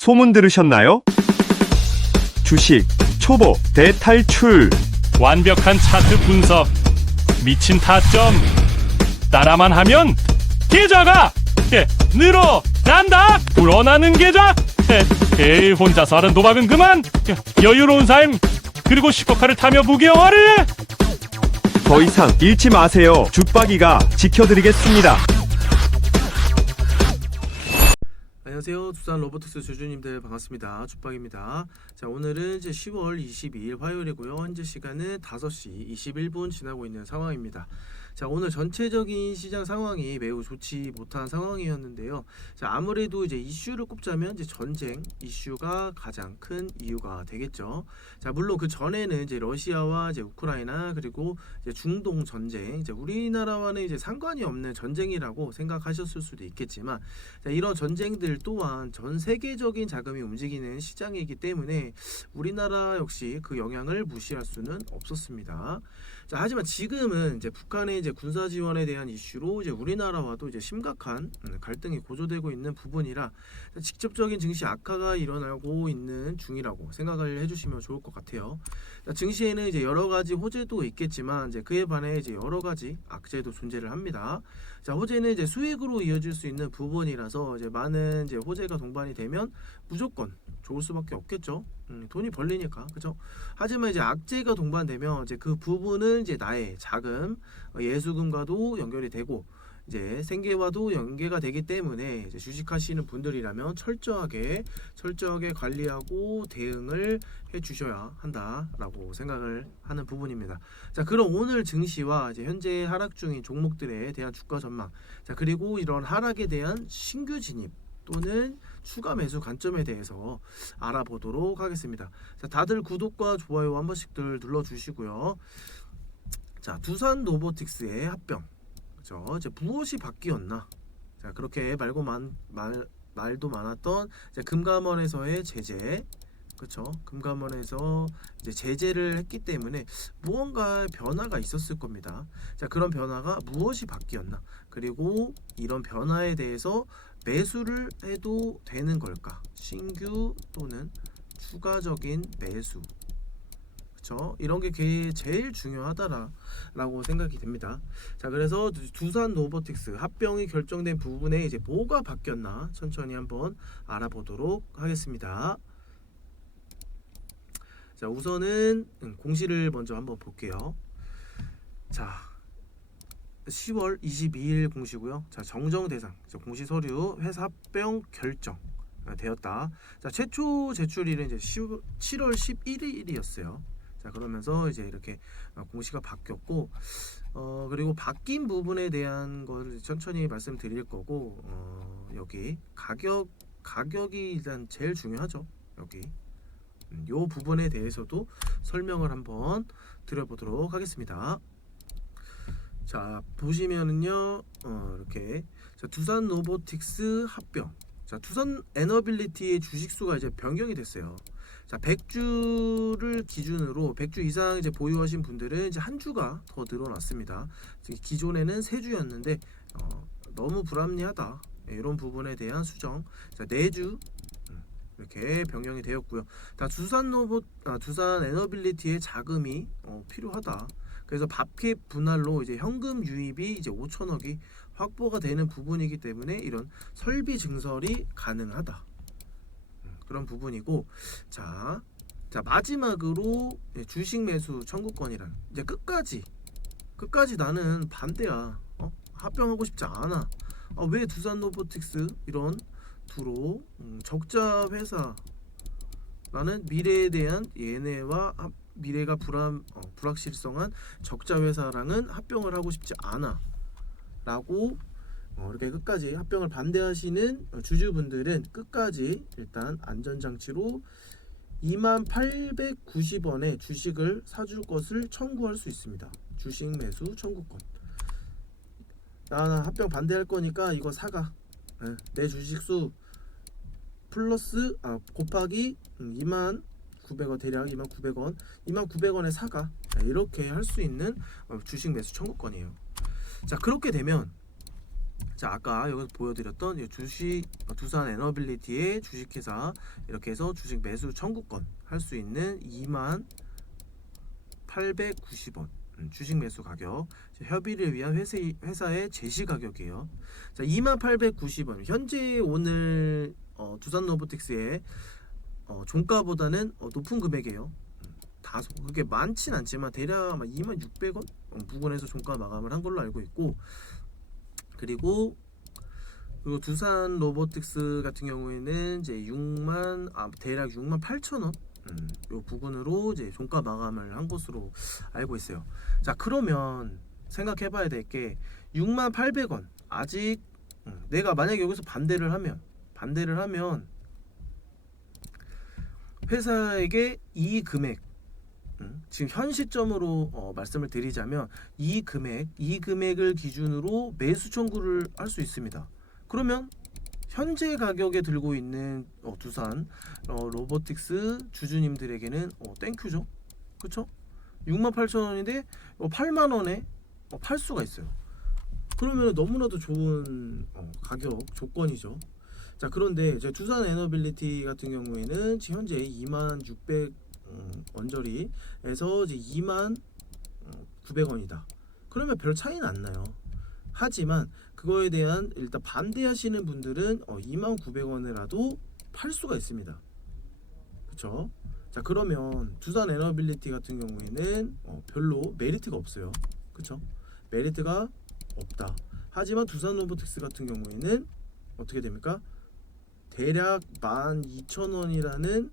소문 들으셨나요? 주식 초보 대탈출 완벽한 차트 분석, 미친 타점. 따라만 하면 계좌가 예, 늘어난다. 불어나는 계좌. 예, 에이, 혼자서 하는 도박은 그만. 예, 여유로운 삶. 그리고 슈퍼카를 타며 무게영화를. 더 이상 잃지 마세요 죽박이가 지켜드리겠습니다 안녕하세요. 두산 로보틱스 주주님들 반갑습니다. 주박입니다. 자, 오늘은 이제 10월 22일 화요일이고요. 현재 시간은 5시 21분 지나고 있는 상황입니다. 자, 오늘 전체적인 시장 상황이 매우 좋지 못한 상황이었는데요. 자, 아무래도 이제 이슈를 꼽자면 이제 전쟁 이슈가 가장 큰 이유가 되겠죠. 자, 물론 그 전에는 이제 러시아와 이제 우크라이나 그리고 이제 중동 전쟁, 이제 우리나라와는 이제 상관이 없는 전쟁이라고 생각하셨을 수도 있겠지만 자, 이런 전쟁들 또한 전 세계적인 자금이 움직이는 시장이기 때문에 우리나라 역시 그 영향을 무시할 수는 없었습니다. 자, 하지만 지금은 이제 북한의 이제 군사 지원에 대한 이슈로 이제 우리나라와도 이제 심각한 음, 갈등이 고조되고 있는 부분이라 직접적인 증시 악화가 일어나고 있는 중이라고 생각을 해주시면 좋을 것 같아요. 자, 증시에는 이제 여러 가지 호재도 있겠지만 이제 그에 반해 이제 여러 가지 악재도 존재를 합니다. 자, 호재는 이제 수익으로 이어질 수 있는 부분이라서 이제 많은 이제 호재가 동반이 되면 무조건 좋을 수밖에 없겠죠. 음, 돈이 벌리니까 그죠. 하지만 이제 악재가 동반되면 이제 그 부분은 이제 나의 자금, 어, 예수금과도 연결이 되고 이제 생계와도 연계가 되기 때문에 주식하시는 분들이라면 철저하게 철저하게 관리하고 대응을 해 주셔야 한다라고 생각을 하는 부분입니다. 자, 그럼 오늘 증시와 이제 현재 하락 중인 종목들에 대한 주가 전망, 자 그리고 이런 하락에 대한 신규 진입 또는 추가 매수 관점에 대해서 알아보도록 하겠습니다. 자, 다들 구독과 좋아요 한 번씩들 눌러 주시고요. 자, 두산 로보틱스의 합병, 그죠? 이제 무엇이 바뀌었나? 자, 그렇게 말고 만, 말 말도 많았던 이제 금감원에서의 제재, 그렇죠? 금감원에서 이제 제재를 했기 때문에 무언가 변화가 있었을 겁니다. 자, 그런 변화가 무엇이 바뀌었나? 그리고 이런 변화에 대해서 매수를 해도 되는 걸까? 신규 또는 추가적인 매수. 그렇죠? 이런 게 게- 제일 중요하다라고 생각이 됩니다. 자, 그래서 두- 두산 로보틱스 합병이 결정된 부분에 이제 뭐가 바뀌었나 천천히 한번 알아보도록 하겠습니다. 자, 우선은 음, 공시를 먼저 한번 볼게요. 자, 10월 22일 공시고요. 자, 정정 대상. 자, 공시 서류 회사 합병 결정 아, 되었다. 자, 최초 제출일은 이제 10, 7월 11일이었어요. 자, 그러면서 이제 이렇게 어, 공시가 바뀌었고 어, 그리고 바뀐 부분에 대한 걸 천천히 말씀드릴 거고 어, 여기 가격 가격이 일단 제일 중요하죠. 여기 음, 요 부분에 대해서도 설명을 한번 드려보도록 하겠습니다. 자 보시면은요 어, 이렇게 자, 두산 로보틱스 합병 자 두산 에너빌리티의 주식수가 이제 변경이 됐어요 자 100주를 기준으로 100주 이상 이제 보유하신 분들은 이제 한 주가 더 늘어났습니다. 기존에는 세 주였는데 어, 너무 불합리하다. 예, 이런 부분에 대한 수정. 자 4주. 음, 이렇게 변경이 되었고요. 다 두산 로봇 아, 두산 에너빌리티의 자금이 어, 필요하다. 그래서 밥캡 분할로 이제 현금 유입이 이제 5천억이 확보가 되는 부분이기 때문에 이런 설비 증설이 가능하다. 음, 그런 부분이고 자, 자 마지막으로 이제 주식 매수 청구권이란 이제 끝까지 끝까지 나는 반대야. 어? 합병하고 싶지 않아. 아, 왜 두산 로보틱스 이런 두로 음, 적자 회사 나는 미래에 대한 얘네와 합- 미래가 불안 어, 불확실성한 적자 회사랑은 합병을 하고 싶지 않아 라고 어, 이렇게 끝까지 합병을 반대하시는 어, 주주분들은 끝까지 일단 안전장치로 2890원에 주식을 사줄 것을 청구할 수 있습니다. 주식 매수 청구권. 나, 나 합병 반대할 거니까 이거 사가. 예, 내 주식수 플러스 아, 곱하기 음, 2만 900원 대략 2만 900원 2만 900원에 사가. 자, 이렇게 할 수 있는 어, 주식 매수 청구권이에요. 자 그렇게 되면 자 아까 여기서 보여드렸던 이 주식 어, 두산 에너빌리티의 주식회사 이렇게 해서 주식 매수 청구권 할 수 있는 2만 890원 음, 주식 매수 가격 자, 협의를 위한 회사, 회사의 제시 가격이에요. 자 2만 890원 현재 오늘 어, 두산 로보틱스의 어, 종가보다는 어, 높은 금액이에요. 음, 다소 그게 많진 않지만 대략 아마 2만 600원 어, 부근에서 종가 마감을 한 걸로 알고 있고 그리고 그리고 두산 로보틱스 같은 경우에는 이제 6만 아 대략 6만 8천 원. 음, 요 부분으로 이제 종가 마감을 한 것으로 알고 있어요. 자 그러면 생각해 봐야 될 게 6만 800원 아직 음, 내가 만약에 여기서 반대를 하면 반대를 하면 회사에게 이 금액 음, 지금 현 시점으로 어, 말씀을 드리자면 이 금액 이 금액을 기준으로 매수 청구를 할 수 있습니다. 그러면 현재 가격에 들고 있는 어, 두산 어, 로보틱스 주주님들에게는 어, 땡큐죠. 그렇죠? 68,000원인데 어, 8만 원에 어, 팔 수가 있어요. 그러면 너무나도 좋은 어, 가격 조건이죠. 자 그런데 이제 두산 에너빌리티 같은 경우에는 현재 2만 600 음, 원저리에서 이제 2만 900원이다. 그러면 별 차이는 안 나요. 하지만 그거에 대한 일단 반대하시는 분들은 어, 2만 900원이라도 팔 수가 있습니다. 그렇죠? 자 그러면 두산 에너빌리티 같은 경우에는 어, 별로 메리트가 없어요. 그렇죠? 메리트가 없다. 하지만 두산 로보틱스 같은 경우에는 어떻게 됩니까? 대략 12,000원이라는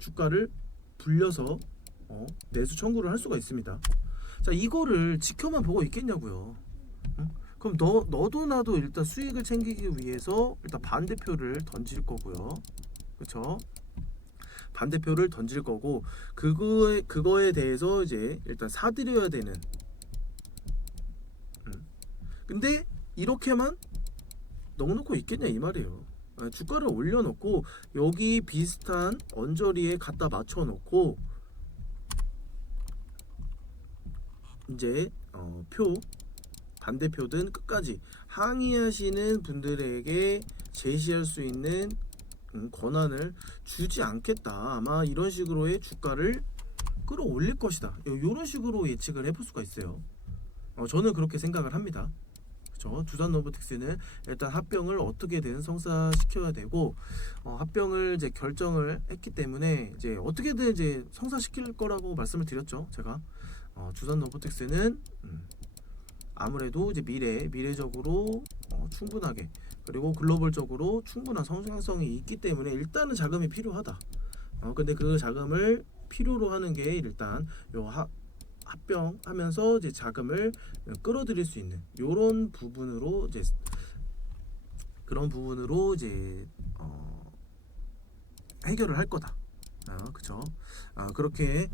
주가를 불려서 어, 매수 청구를 할 수가 있습니다. 자 이거를 지켜만 보고 있겠냐고요. 응? 그럼 너 너도 나도 일단 수익을 챙기기 위해서 일단 반대표를 던질 거고요. 그렇죠? 반대표를 던질 거고 그거에 그거에 대해서 이제 일단 사드려야 되는. 음. 근데 이렇게만 넣어놓고 있겠냐 이 말이에요. 아, 주가를 올려놓고 여기 비슷한 언저리에 갖다 맞춰놓고 이제 어, 표 반대표든 끝까지 항의하시는 분들에게 제시할 수 있는 음, 권한을 주지 않겠다. 아마 이런 식으로의 주가를 끌어올릴 것이다. 이런 식으로 예측을 해볼 수가 있어요. 어, 저는 그렇게 생각을 합니다. 그렇죠? 두산 로보틱스는 일단 합병을 어떻게든 성사시켜야 되고 어, 합병을 이제 결정을 했기 때문에 이제 어떻게든 이제 성사시킬 거라고 말씀을 드렸죠. 제가 어, 두산 로보틱스는 음, 아무래도 이제 미래 미래적으로 어, 충분하게 그리고 글로벌적으로 충분한 성장성이 있기 때문에 일단은 자금이 필요하다. 어, 근데 그 자금을 필요로 하는 게 일단 요 하, 합병하면서 이제 자금을 끌어들일 수 있는 요런 부분으로 이제 그런 부분으로 이제 어, 해결을 할 거다. 아, 그쵸? 아, 그렇게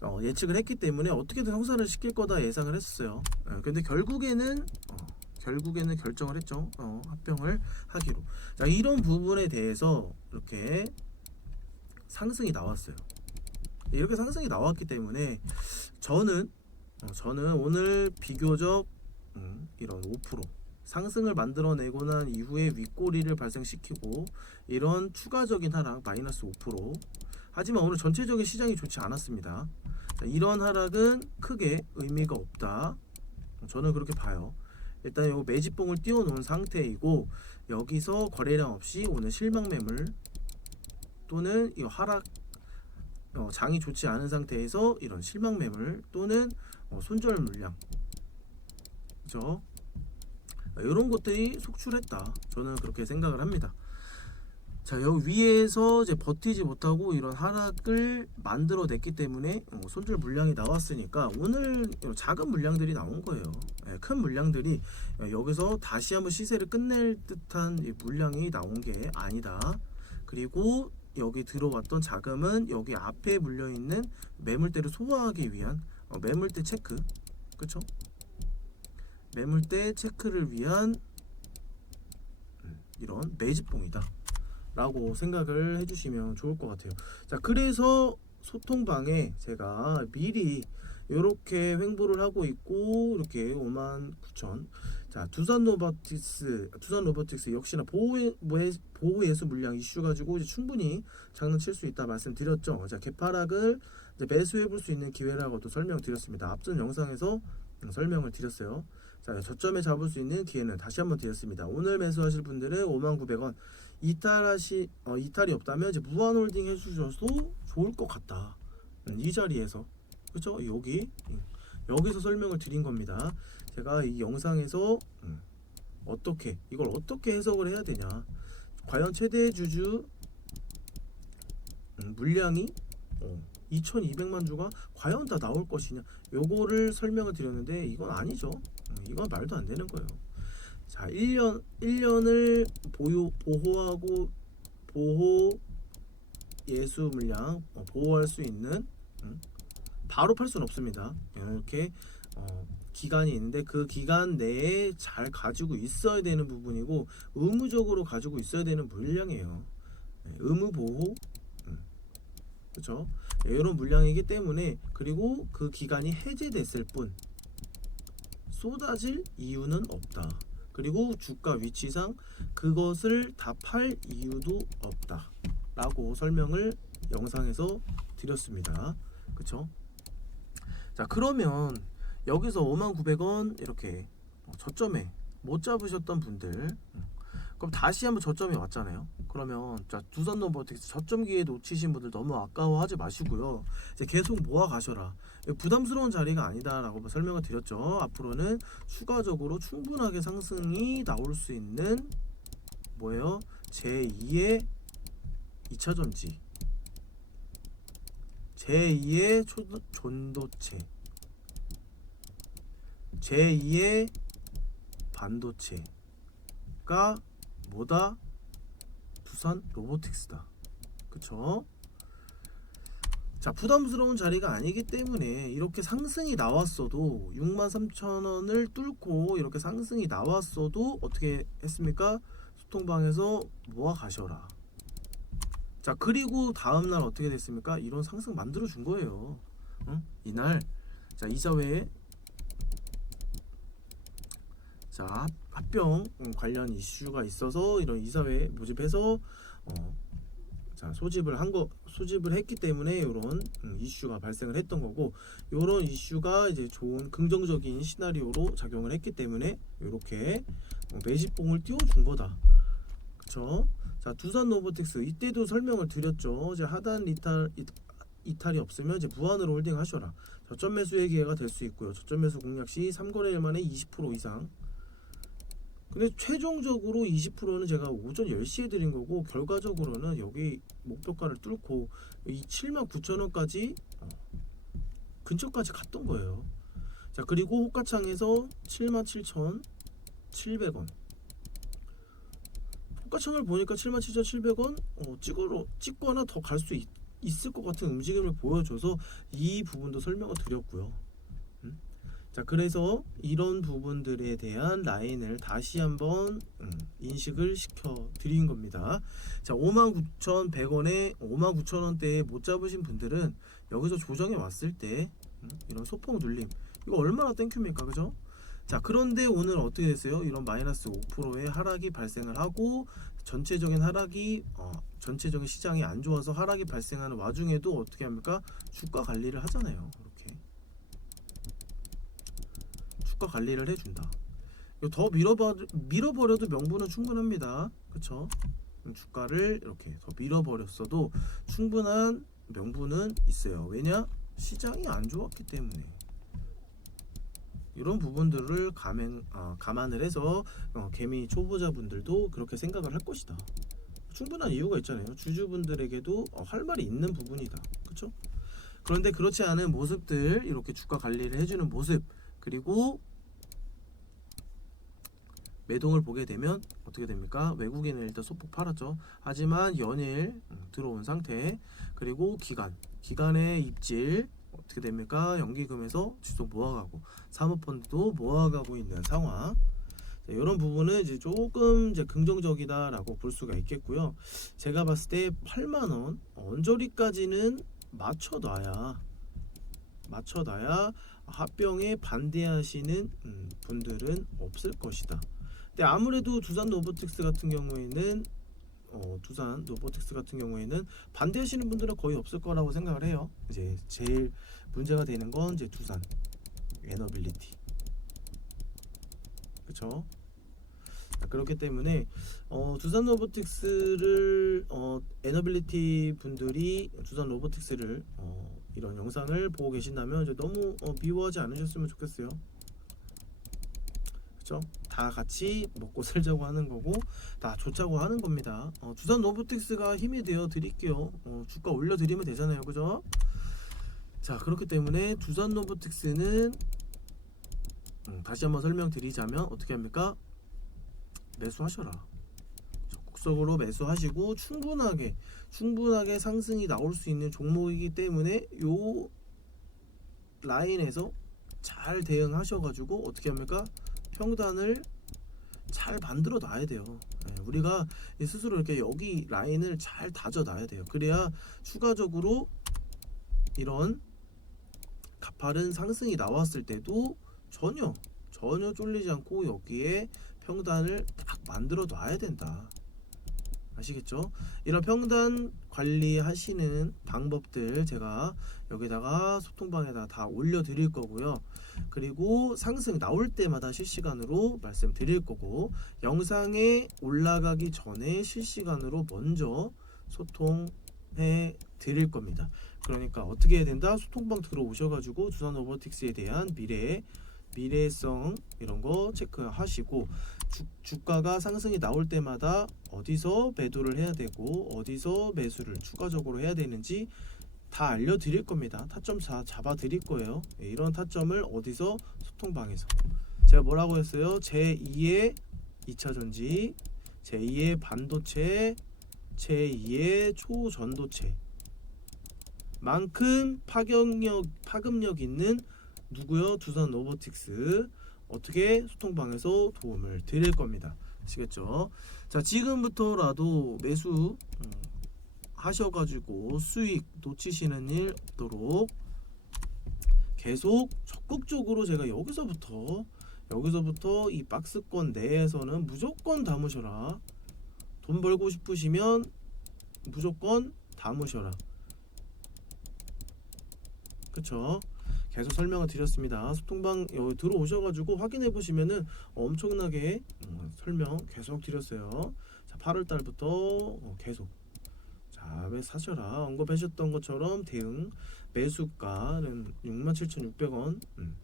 어, 예측을 했기 때문에 어떻게든 성사를 시킬 거다 예상을 했었어요. 어, 근데 결국에는 어, 결국에는 결정을 했죠. 어, 합병을 하기로. 자, 이런 부분에 대해서 이렇게 상승이 나왔어요. 이렇게 상승이 나왔기 때문에 저는 어, 저는 오늘 비교적 음, 이런 5% 상승을 만들어내고 난 이후에 윗꼬리를 발생시키고 이런 추가적인 하락 마이너스 5% 하지만 오늘 전체적인 시장이 좋지 않았습니다. 자, 이런 하락은 크게 의미가 없다. 저는 그렇게 봐요. 일단 요 매집봉을 띄워놓은 상태이고 여기서 거래량 없이 오늘 실망 매물 또는 이 하락 어, 장이 좋지 않은 상태에서 이런 실망 매물 또는 어, 손절 물량 그죠? 이런 것들이 속출했다. 저는 그렇게 생각을 합니다. 자 여기 위에서 이제 버티지 못하고 이런 하락을 만들어냈기 때문에 어, 손절 물량이 나왔으니까 오늘 작은 물량들이 나온 거예요. 예, 큰 물량들이 어, 여기서 다시 한번 시세를 끝낼 듯한 이 물량이 나온 게 아니다. 그리고 여기 들어왔던 자금은 여기 앞에 물려 있는 매물대를 소화하기 위한 어, 매물대 체크, 그렇죠? 매물대 체크를 위한 음, 이런 매집봉이다. 라고 생각을 해주시면 좋을 것 같아요. 자, 그래서 소통방에 제가 미리 이렇게 횡보를 하고 있고 이렇게 5만 9천. 자 두산 로보틱스 두산 로보틱스 역시나 보호 보호 예수 물량 이슈 가지고 이제 충분히 장난칠 수 있다 말씀드렸죠. 자 개파락을 매수해 볼 수 있는 기회라고도 설명드렸습니다. 앞전 영상에서 음, 설명을 드렸어요. 자 저점에 잡을 수 있는 기회는 다시 한번 드렸습니다. 오늘 매수하실 분들은 5만900원 이탈하시 어, 이탈이 없다면 이제 무한홀딩 해 주셔도 좋을 것 같다. 음, 이 자리에서 그렇죠? 여기 음, 여기서 설명을 드린 겁니다. 제가 이 영상에서 음, 어떻게 이걸 어떻게 해석을 해야 되냐? 과연 최대 주주 음, 물량이 어, 2,200만 주가 과연 다 나올 것이냐? 요거를 설명을 드렸는데 이건 아니죠. 음, 이건 말도 안 되는 거예요. 자, 1년 1년을 보유 보호하고 보호 예수 물량 어, 보호할 수 있는 음, 바로 팔 수는 없습니다. 이렇게 어, 기간이 있는데 그 기간 내에 잘 가지고 있어야 되는 부분이고 의무적으로 가지고 있어야 되는 물량이에요. 네, 의무 보호, 그렇죠? 이런 물량이기 때문에 그리고 그 기간이 해제됐을 뿐 쏟아질 이유는 없다. 그리고 주가 위치상 그것을 다 팔 이유도 없다 라고 설명을 영상에서 드렸습니다. 그렇죠? 자 그러면 여기서 5만900원 이렇게 어, 저점에 못 잡으셨던 분들 음, 그럼 다시 한번 저점이 왔잖아요. 그러면 자 두산 로보틱스 저점 기회 놓치신 분들 너무 아까워하지 마시고요. 이제 계속 모아 가셔라. 부담스러운 자리가 아니다라고 설명을 드렸죠. 앞으로는 추가적으로 충분하게 상승이 나올 수 있는 뭐예요? 제2의 2차 전지, 제2의 전도체, 제2의 반도체가 뭐다? 두산 로보틱스다. 그쵸? 자 부담스러운 자리가 아니기 때문에 이렇게 상승이 나왔어도 63,000원을 뚫고 이렇게 상승이 나왔어도 어떻게 했습니까? 소통방에서 모아 가셔라. 자 그리고 다음날 어떻게 됐습니까? 이런 상승 만들어 준 거예요. 응? 이날 자 이자회에 자 합- 합병 음, 관련 이슈가 있어서 이런 이사회 모집해서 어, 자 소집을 한 거 소집을 했기 때문에 이런 음, 이슈가 발생을 했던 거고 이런 이슈가 이제 좋은 긍정적인 시나리오로 작용을 했기 때문에 이렇게 어, 매집봉을 띄워준 거다. 그렇죠? 자 두산 로보틱스 이때도 설명을 드렸죠. 이제 하단 이탈 이- 이탈이 없으면 이제 무한으로 홀딩하셔라. 저점 매수의 기회가 될 수 있고요. 저점 매수 공략 시 3거래일 만에 20% 이상 근데 최종적으로 20%는 제가 오전 10시에 드린 거고 결과적으로는 여기 목표가를 뚫고 이 7만 9천 원까지 어, 근처까지 갔던 거예요. 자 그리고 호가창에서 7만 7천 700원 호가창을 보니까 7만 7천 700원 어, 찍으러 찍거나 더 갈 수 있을 것 같은 움직임을 보여줘서 이 부분도 설명을 드렸고요. 자 그래서 이런 부분들에 대한 라인을 다시 한번 음, 인식을 시켜 드린 겁니다. 자 59,100원에 59,000원대에 못 잡으신 분들은 여기서 조정에 왔을 때 음, 이런 소폭 눌림 이거 얼마나 땡큐입니까 그죠? 자 그런데 오늘 어떻게 됐어요? 이런 마이너스 5%의 하락이 발생을 하고 전체적인 하락이 어, 전체적인 시장이 안 좋아서 하락이 발생하는 와중에도 어떻게 합니까? 주가 관리를 하잖아요. 주가 관리를 해준다. 더 밀어버 밀어버려도 명분은 충분합니다. 그렇죠? 주가를 이렇게 더 밀어버렸어도 충분한 명분은 있어요. 왜냐? 시장이 안 좋았기 때문에. 이런 부분들을 감행, 아, 감안을 해서 어, 개미 초보자분들도 그렇게 생각을 할 것이다. 충분한 이유가 있잖아요. 주주분들에게도 어, 할 말이 있는 부분이다. 그렇죠? 그런데 그렇지 않은 모습들 이렇게 주가 관리를 해주는 모습 그리고 매동을 보게 되면 어떻게 됩니까? 외국인은 일단 소폭 팔았죠. 하지만 연일 음, 들어온 상태 그리고 기간 기간의 입질 어떻게 됩니까? 연기금에서 지속 모아가고 사모펀드도 모아가고 있는 상황. 자, 이런 부분은 이제 조금 이제 긍정적이다라고 볼 수가 있겠고요. 제가 봤을 때 8만 원 언저리까지는 맞춰놔야 맞춰놔야 합병에 반대하시는 음, 분들은 없을 것이다. 근데 아무래도 두산 로보틱스 같은 경우에는 어, 두산 로보틱스 같은 경우에는 반대하시는 분들은 거의 없을 거라고 생각을 해요. 이제 제일 문제가 되는 건 이제 두산 에너빌리티. 그렇죠? 그렇기 때문에 어, 두산 로보틱스를 어, 에너빌리티 분들이 두산 로보틱스를 어, 이런 영상을 보고 계신다면 이제 너무 어, 미워하지 않으셨으면 좋겠어요. 그렇죠? 다 같이 먹고 살자고 하는 거고 다 좋자고 하는 겁니다. 어, 두산 로보틱스가 힘이 되어 드릴게요. 어, 주가 올려 드리면 되잖아요, 그죠? 자 그렇기 때문에 두산 로보틱스는 음, 다시 한번 설명드리자면 어떻게 합니까? 매수하셔라. 적극적으로 매수하시고 충분하게 충분하게 상승이 나올 수 있는 종목이기 때문에 요 라인에서 잘 대응하셔가지고 어떻게 합니까? 평단을 잘 만들어 놔야 돼요. 예, 우리가 이 스스로 이렇게 여기 라인을 잘 다져 놔야 돼요. 그래야 추가적으로 이런 가파른 상승이 나왔을 때도 전혀 전혀 쫄리지 않고 여기에 평단을 딱 만들어 놔야 된다. 아시겠죠? 이런 평단 관리하시는 방법들 제가 여기다가 소통방에다 다 올려드릴 거고요. 그리고 상승 나올 때마다 실시간으로 말씀드릴 거고 영상에 올라가기 전에 실시간으로 먼저 소통해 드릴 겁니다. 그러니까 어떻게 해야 된다? 소통방 들어오셔가지고 두산 로보틱스에 대한 미래 미래성 이런 거 체크하시고 주, 주가가 상승이 나올 때마다 어디서 매도를 해야 되고 어디서 매수를 추가적으로 해야 되는지 다 알려드릴 겁니다. 타점 다 잡아드릴 거예요. 예, 이런 타점을 어디서 소통방에서 제가 뭐라고 했어요? 제2의 2차 전지, 제2의 반도체, 제2의 초전도체 만큼 파격력 파급력 있는 누구요? 두산 로보틱스 어떻게 소통방에서 도움을 드릴 겁니다. 아시겠죠? 자 지금부터라도 매수 음, 하셔가지고 수익 놓치시는 일 없도록 계속 적극적으로 제가 여기서부터 여기서부터 이 박스권 내에서는 무조건 담으셔라. 돈 벌고 싶으시면 무조건 담으셔라. 그쵸? 계속 설명을 드렸습니다. 소통방 여기 들어오셔가지고 확인해 보시면은 엄청나게 음, 설명 계속 드렸어요. 자, 8월 달부터 어, 계속 자, 왜 사셔라 언급하셨던 것처럼 대응 매수가는 67,600원. 음.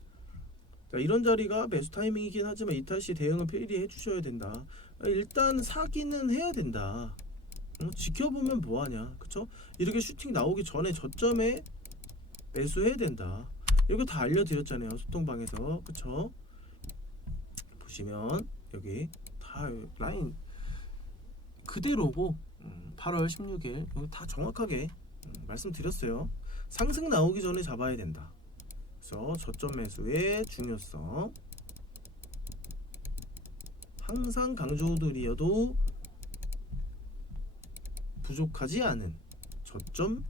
자, 이런 자리가 매수 타이밍이긴 하지만 이탈 시 대응을 필히 해주셔야 된다. 일단 사기는 해야 된다. 어, 지켜보면 뭐하냐, 그쵸? 이렇게 슈팅 나오기 전에 저점에 매수해야 된다. 이거 다 알려드렸잖아요 소통방에서 그쵸 보시면 여기 다 라인 그대로고 음, 8월 16일. 여기 다 정확하게 음, 말씀드렸어요. 상승 나오기 전에 잡아야 된다. 그래서 저점 매수의 중요성. 항상 강조드려도 부족하지 않은 저점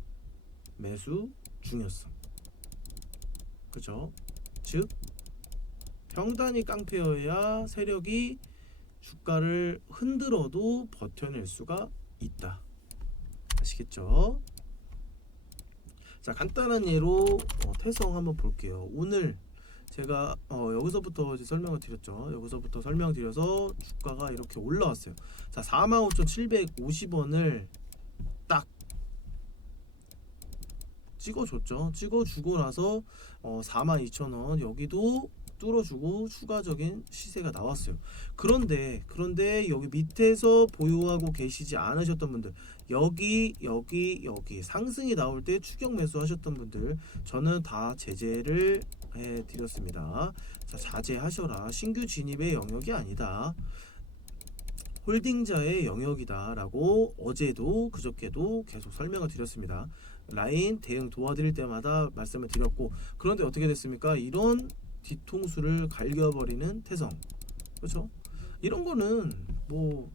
매수 중요성. 그죠? 즉 평단이 깡패여야 세력이 주가를 흔들어도 버텨낼 수가 있다. 아시겠죠? 자 간단한 예로 어, 태성 한번 볼게요. 오늘 제가 어, 여기서부터 설명을 드렸죠. 여기서부터 설명드려서 주가가 이렇게 올라왔어요. 자 45,750원을 딱 찍어줬죠. 찍어주고 나서 어, 42,000원 여기도 뚫어주고 추가적인 시세가 나왔어요. 그런데 그런데 여기 밑에서 보유하고 계시지 않으셨던 분들 여기 여기 여기 상승이 나올 때 추격 매수하셨던 분들 저는 다 제재를 해드렸습니다. 자 자제하셔라. 신규 진입의 영역이 아니다. 홀딩자의 영역이다라고 어제도 그저께도 계속 설명을 드렸습니다. 라인 대응 도와드릴 때마다 말씀을 드렸고 그런데 어떻게 됐습니까? 이런 뒤통수를 갈겨버리는 태성 그렇죠? 이런 거는 뭐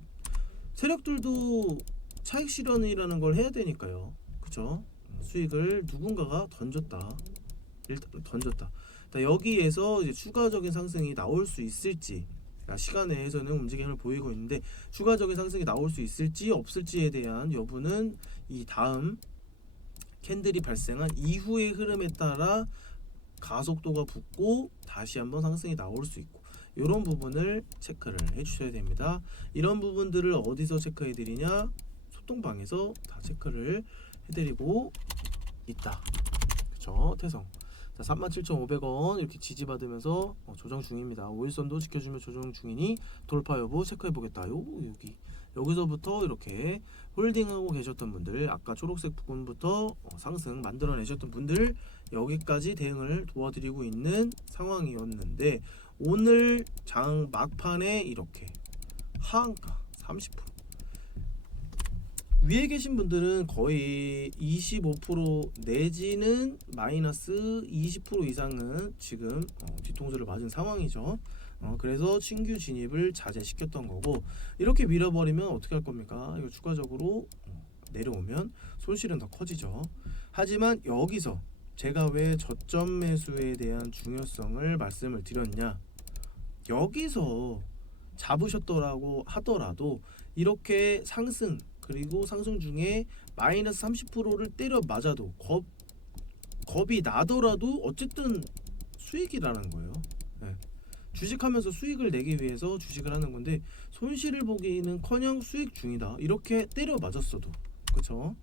세력들도 차익 실현이라는 걸 해야 되니까요 그렇죠? 수익을 누군가가 던졌다 일단 던졌다. 자, 여기에서 이제 추가적인 상승이 나올 수 있을지 그러니까 시간 내에서는 움직임을 보이고 있는데 추가적인 상승이 나올 수 있을지 없을지에 대한 여부는 이 다음 캔들이 발생한 이후의 흐름에 따라 가속도가 붙고 다시 한번 상승이 나올 수 있고 이런 부분을 체크를 해주셔야 됩니다. 이런 부분들을 어디서 체크해 드리냐? 소통방에서 다 체크를 해드리고 있다. 그렇죠? 태성. 자, 37,500원 이렇게 지지받으면서 어, 조정 중입니다. 5일선도 지켜주며 조정 중이니 돌파 여부 체크해 보겠다. 요 여기 여기서부터 이렇게 홀딩하고 계셨던 분들 아까 초록색 부분부터 어, 상승 만들어내셨던 분들 여기까지 대응을 도와드리고 있는 상황이었는데 오늘 장 막판에 이렇게 하한가 30% 위에 계신 분들은 거의 25% 내지는 마이너스 20% 이상은 지금 어, 뒤통수를 맞은 상황이죠. 어, 그래서 신규 진입을 자제시켰던 거고 이렇게 밀어버리면 어떻게 할 겁니까? 이거 추가적으로 어, 내려오면 손실은 더 커지죠. 하지만 여기서 제가 왜 저점 매수에 대한 중요성을 말씀을 드렸냐? 여기서 잡으셨더라고 하더라도 이렇게 상승 그리고 상승 중에 마이너스 30%를 때려 맞아도 겁 겁이 나더라도 어쨌든 수익이라는 거예요. 예. 주식하면서 수익을 내기 위해서 주식을 하는 건데 손실을 보기는커녕 수익 중이다. 이렇게 때려 맞았어도 그렇죠.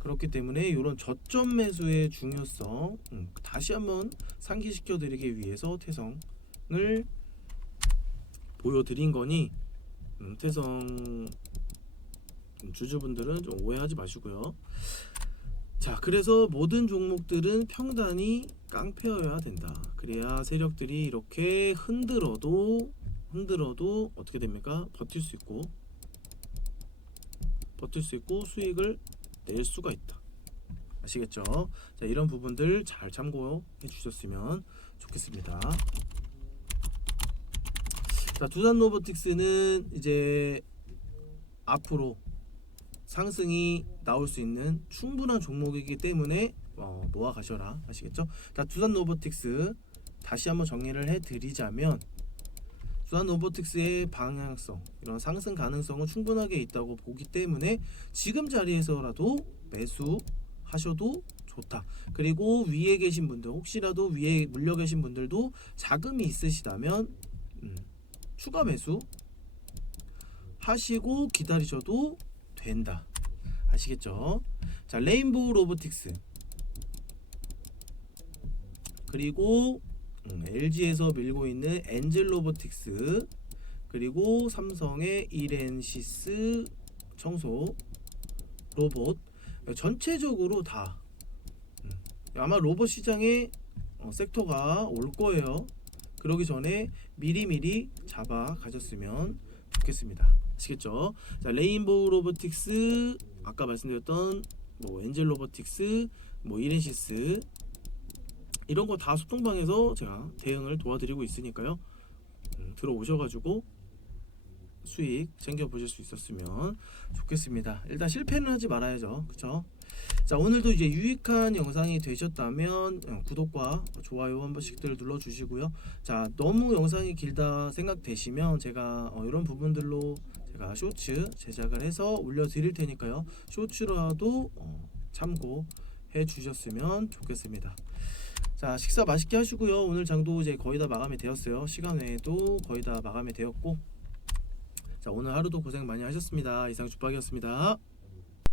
그렇기 때문에 이런 저점 매수의 중요성 음, 다시 한번 상기시켜 드리기 위해서 태성을 보여드린 거니 음, 태성 주주분들은 좀 오해하지 마시고요. 자, 그래서 모든 종목들은 평단이 깡패여야 된다. 그래야 세력들이 이렇게 흔들어도 흔들어도 어떻게 됩니까? 버틸 수 있고 버틸 수 있고 수익을 낼 수가 있다. 아시겠죠? 자, 이런 부분들 잘 참고해 주셨으면 좋겠습니다. 자, 두산 로보틱스는 이제 앞으로 상승이 나올 수 있는 충분한 종목이기 때문에 어, 모아 가셔라 아시겠죠? 자 두산 로보틱스 다시 한번 정리를 해드리자면 두산 로보틱스의 방향성 이런 상승 가능성은 충분하게 있다고 보기 때문에 지금 자리에서라도 매수 하셔도 좋다. 그리고 위에 계신 분들 혹시라도 위에 물려 계신 분들도 자금이 있으시다면 음, 추가 매수 하시고 기다리셔도 된다. 아시겠죠? 자, 레인보우 로보틱스. 그리고 음, LG에서 밀고 있는 엔젤 로보틱스. 그리고 삼성의 이렌시스 청소 로봇. 전체적으로 다 음, 아마 로봇 시장에 어, 섹터가 올 거예요. 그러기 전에 미리미리 잡아 가셨으면 좋겠습니다. 아시겠죠? 자, 레인보우 로보틱스 아까 말씀드렸던 뭐 엔젤 로보틱스, 뭐 이렌시스 이런 거 다 소통방에서 제가 대응을 도와드리고 있으니까요. 음, 들어오셔가지고 수익 챙겨 보실 수 있었으면 좋겠습니다. 일단 실패는 하지 말아야죠, 그렇죠? 자 오늘도 이제 유익한 영상이 되셨다면 어, 구독과 좋아요 한 번씩들 눌러주시고요. 자 너무 영상이 길다 생각되시면 제가 어, 이런 부분들로 제가 쇼츠 제작을 해서 올려드릴 테니까요. 쇼츠라도 어, 참고해 주셨으면 좋겠습니다. 자 식사 맛있게 하시고요. 오늘 장도 이제 거의 다 마감이 되었어요. 시간 외에도 거의 다 마감이 되었고 자 오늘 하루도 고생 많이 하셨습니다. 이상 주박이었습니다.